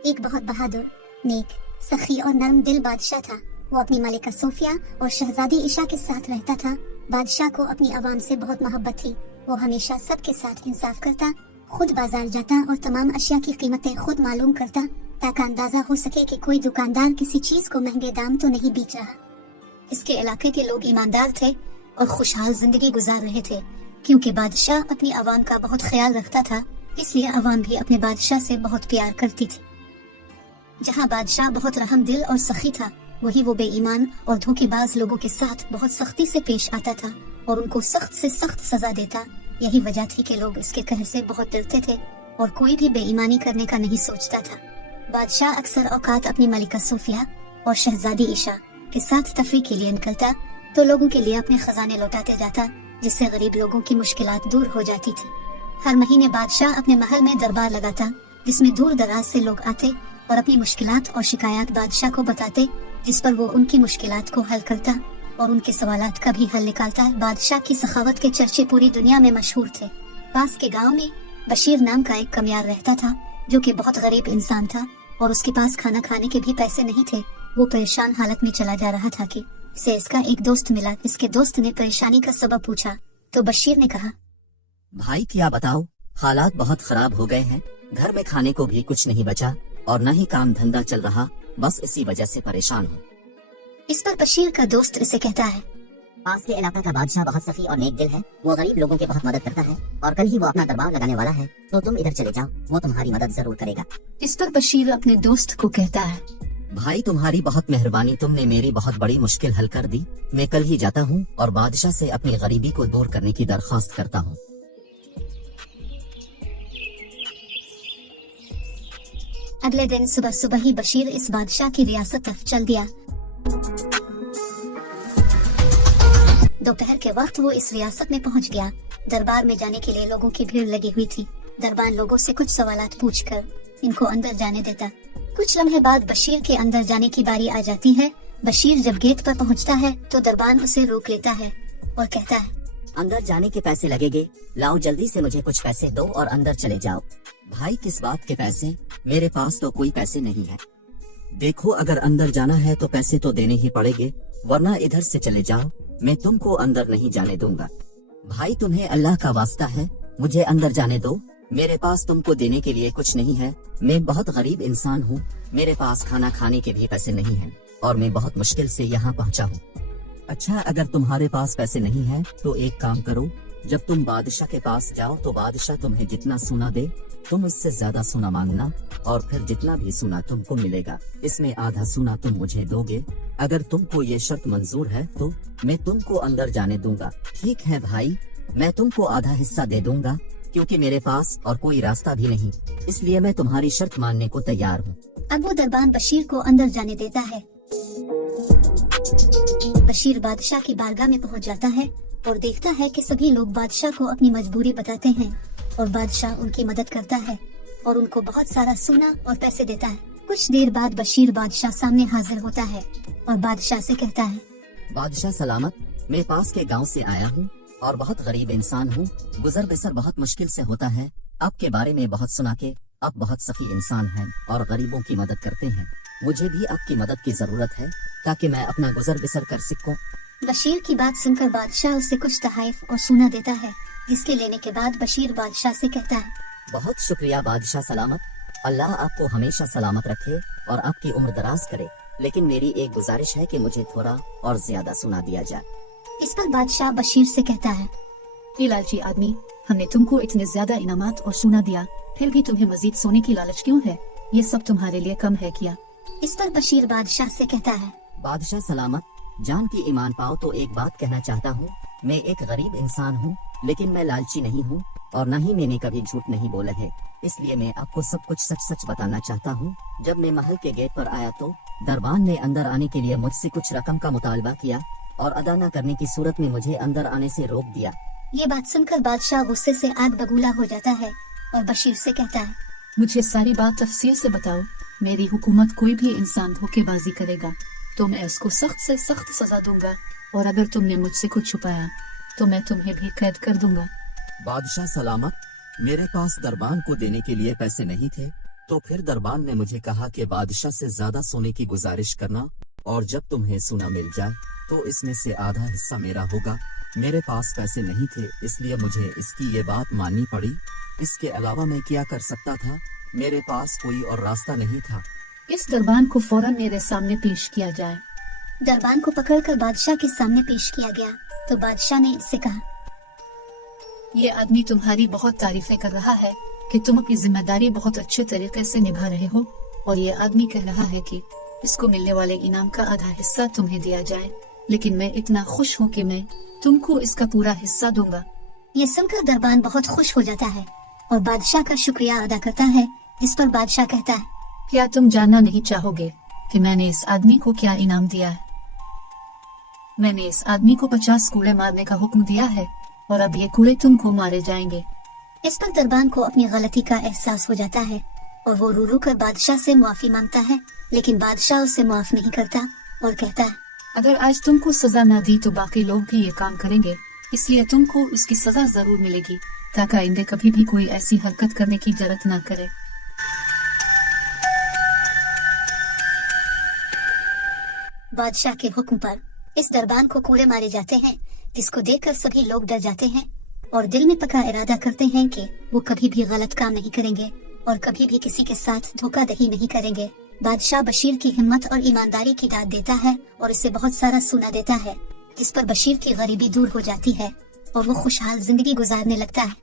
एक बहुत बहादुर, नेक, सखी और नरम दिल बादशाह था। वो अपनी मलिका सोफिया और शहजादी ईशा के साथ रहता था। बादशाह को अपनी आवाम से बहुत मोहब्बत थी। वो हमेशा सबके साथ इंसाफ करता, खुद बाजार जाता और तमाम अशिया की कीमतें खुद मालूम करता, ताकि अंदाजा हो सके कि कोई दुकानदार किसी चीज को महंगे दाम तो नहीं बेच रहा। इसके इलाके के लोग ईमानदार थे और खुशहाल जिंदगी गुजार रहे थे। क्योंकि बादशाह अपनी आवाम का बहुत ख्याल रखता था, इसलिए आवाम भी अपने बादशाह से बहुत प्यार करती थी। जहाँ बादशाह बहुत रहम दिल और सखी था, वही वो बेईमान और धोखेबाज लोगों के साथ बहुत सख्ती से पेश आता था और उनको सख्त से सख्त सजा देता। यही वजह थी कि लोग इसके कहर से बहुत डरते थे और कोई भी बेईमानी करने का नहीं सोचता था। बादशाह अक्सर औकात अपनी मलिका सोफिया और शहजादी ईशा के साथ तफरीह के लिए निकलता तो लोगों के लिए अपने खजाने लौटाते जाता, जिससे गरीब लोगों की मुश्किलात दूर हो जाती थी। हर महीने बादशाह अपने महल में दरबार लगाता, जिसमें दूर दराज से लोग आते और अपनी मुश्किलात और शिकायत बादशाह को बताते, जिस पर वो उनकी मुश्किलात को हल करता और उनके सवालात का भी हल निकालता। बादशाह की सखावत के चर्चे पूरी दुनिया में मशहूर थे। पास के गांव में बशीर नाम का एक कमियार रहता था, जो कि बहुत गरीब इंसान था और उसके पास खाना खाने के भी पैसे नहीं थे। वो परेशान हालत में चला जा रहा था कि इसे इसका एक दोस्त मिला। इसके दोस्त ने परेशानी का सबब पूछा तो बशीर ने कहा, भाई क्या बताओ, हालात बहुत खराब हो गए हैं। घर में खाने को भी कुछ नहीं बचा और न ही काम धंधा चल रहा, बस इसी वजह से परेशान हूँ। इस पर बशीर का दोस्त इसे कहता है, पास के इलाका का बादशाह बहुत सखी और नेक दिल है। वो गरीब लोगों की बहुत मदद करता है और कल ही वो अपना दरबार लगाने वाला है, तो तुम इधर चले जाओ, वो तुम्हारी मदद जरूर करेगा। इस पर बशीर अपने दोस्त को कहता है, भाई तुम्हारी बहुत मेहरबानी, तुमने मेरी बहुत बड़ी मुश्किल हल कर दी। मैं कल ही जाता हूँ और बादशाह से अपनी गरीबी को दूर करने की दरख्वास्त करता हूँ। अगले दिन सुबह सुबह ही बशीर इस बादशाह की रियासत तरफ चल दिया। दोपहर के वक्त वो इस रियासत में पहुंच गया। दरबार में जाने के लिए लोगों की भीड़ लगी हुई थी। दरबार लोगों से कुछ सवालात पूछकर इनको अंदर जाने देता। कुछ लम्हे बाद बशीर के अंदर जाने की बारी आ जाती है। बशीर जब गेट पर पहुंचता है तो दरबान उसे रोक लेता है और कहता है, अंदर जाने के पैसे लगेंगे, लाओ जल्दी से मुझे कुछ पैसे दो और अंदर चले जाओ। भाई किस बात के पैसे, मेरे पास तो कोई पैसे नहीं है। देखो अगर अंदर जाना है तो पैसे तो देने ही पड़ेंगे, वरना इधर से चले जाओ, मैं तुमको अंदर नहीं जाने दूंगा। भाई तुम्हें अल्लाह का वास्ता है, मुझे अंदर जाने दो, मेरे पास तुमको देने के लिए कुछ नहीं है। मैं बहुत गरीब इंसान हूँ, मेरे पास खाना खाने के भी पैसे नहीं हैं और मैं बहुत मुश्किल से यहाँ पहुँचा हूँ। अच्छा अगर तुम्हारे पास पैसे नहीं है तो एक काम करो, जब तुम बादशाह के पास जाओ तो बादशाह तुम्हें जितना सोना दे तुम इससे ज्यादा सोना मांगना और फिर जितना भी सोना तुमको मिलेगा इसमें आधा सोना तुम मुझे दोगे। अगर तुमको ये शर्त मंजूर है तो मैं तुमको अंदर जाने दूंगा। ठीक है भाई, मैं तुमको आधा हिस्सा दे दूंगा, क्योंकि मेरे पास और कोई रास्ता भी नहीं, इसलिए मैं तुम्हारी शर्त मानने को तैयार हूँ। अब वो दरबान बशीर को अंदर जाने देता है। बशीर बादशाह की बारगाह में पहुंच जाता है और देखता है कि सभी लोग बादशाह को अपनी मजबूरी बताते हैं और बादशाह उनकी मदद करता है और उनको बहुत सारा सोना और पैसे देता है। कुछ देर बाद बशीर बादशाह सामने हाजिर होता है और बादशाह से कहता है, बादशाह सलामत, मैं पास के गांव से आया हूँ और बहुत गरीब इंसान हूँ। गुजर बसर बहुत मुश्किल से होता है। आपके बारे में बहुत सुना के आप बहुत सखी इंसान हैं और गरीबों की मदद करते हैं। मुझे भी आपकी मदद की जरूरत है ताकि मैं अपना गुजर बसर कर सकूं। बशीर की बात सुनकर बादशाह उसे कुछ तहाइफ और सोना देता है, जिसके लेने के बाद बशीर बादशाह से कहता है, बहुत शुक्रिया बादशाह सलामत, अल्लाह आपको हमेशा सलामत रखे और आपकी उम्र दराज करे। लेकिन मेरी एक गुजारिश है कि मुझे थोड़ा और ज्यादा सोना दिया जाए। इस पर बादशाह बशीर से कहता है, ये लालची आदमी, हमने तुमको इतने ज्यादा इनामात और सोना दिया, फिर भी तुम्हें मजीद सोने की लालच क्यों है? ये सब तुम्हारे लिए कम है क्या? इस पर बशीर बादशाह से कहता है, बादशाह सलामत, जान की ईमान पाओ तो एक बात कहना चाहता हूँ। मैं एक गरीब इंसान हूँ, लेकिन मैं लालची नहीं हूँ और न ही मैंने कभी झूठ नहीं बोला है, इसलिए मैं आपको सब कुछ सच सच बताना चाहता हूँ। जब मैं महल के गेट पर आया तो दरबान ने अंदर आने के लिए मुझसे कुछ रकम का मुतालबा किया और अदा न करने की सूरत में मुझे अंदर आने से रोक दिया। ये बात सुनकर बादशाह गुस्से से आग बबूला हो जाता है और बशीर से कहता है, मुझे सारी बात तफसील से बताओ। मेरी हुकूमत कोई भी इंसान धोखेबाजी करेगा तो मैं इसको सख्त से सख्त सजा दूंगा, और अगर तुमने मुझसे कुछ छुपाया तो मैं तुम्हें भी कैद कर दूंगा। बादशाह सलामत, मेरे पास दरबान को देने के लिए पैसे नहीं थे, तो फिर दरबान ने मुझे कहा कि बादशाह से ज्यादा सोने की गुजारिश करना, और जब तुम्हें सोना मिल जाए तो इसमें से आधा हिस्सा मेरा होगा। मेरे पास पैसे नहीं थे, इसलिए मुझे इसकी ये बात माननी पड़ी। इसके अलावा मैं क्या कर सकता था? मेरे पास कोई और रास्ता नहीं था। इस दरबान को फौरन मेरे सामने पेश किया जाए। दरबान को पकड़कर बादशाह के सामने पेश किया गया तो बादशाह ने इससे कहा, ये आदमी तुम्हारी बहुत तारीफें कर रहा है कि तुम अपनी जिम्मेदारी बहुत अच्छे तरीके से निभा रहे हो, और ये आदमी कह रहा है कि इसको मिलने वाले इनाम का आधा हिस्सा तुम्हें दिया जाए, लेकिन मैं इतना खुश हूँ कि मैं तुमको इसका पूरा हिस्सा दूंगा। ये सुनकर दरबान बहुत खुश हो जाता है और बादशाह का शुक्रिया अदा करता है, जिस पर बादशाह कहता है, क्या तुम जानना नहीं चाहोगे कि मैंने इस आदमी को क्या इनाम दिया है? मैंने इस आदमी को 50 कूड़े मारने का हुक्म दिया है, और अब ये कूड़े तुमको मारे जाएंगे। इस पर दरबान को अपनी गलती का एहसास हो जाता है और वो रो रो कर बादशाह से माफी मांगता है, लेकिन बादशाह उसे माफ नहीं करता और कहता है, अगर आज तुमको सजा न दी तो बाकी लोग भी ये काम करेंगे, इसलिए तुमको उसकी सजा जरूर मिलेगी, ताकि आइंदे कभी भी कोई ऐसी हरकत करने की जरूरत न करे। बादशाह के हुक्म पर इस दरबान को कूड़े मारे जाते हैं, जिसको देखकर सभी लोग डर जाते हैं और दिल में पक्का इरादा करते हैं कि वो कभी भी गलत काम नहीं करेंगे और कभी भी किसी के साथ धोखाधड़ी नहीं करेंगे। बादशाह बशीर की हिम्मत और ईमानदारी की दाद देता है और इसे बहुत सारा सोना देता है, जिस पर बशीर की गरीबी दूर हो जाती है और वो खुशहाल जिंदगी गुजारने लगता है।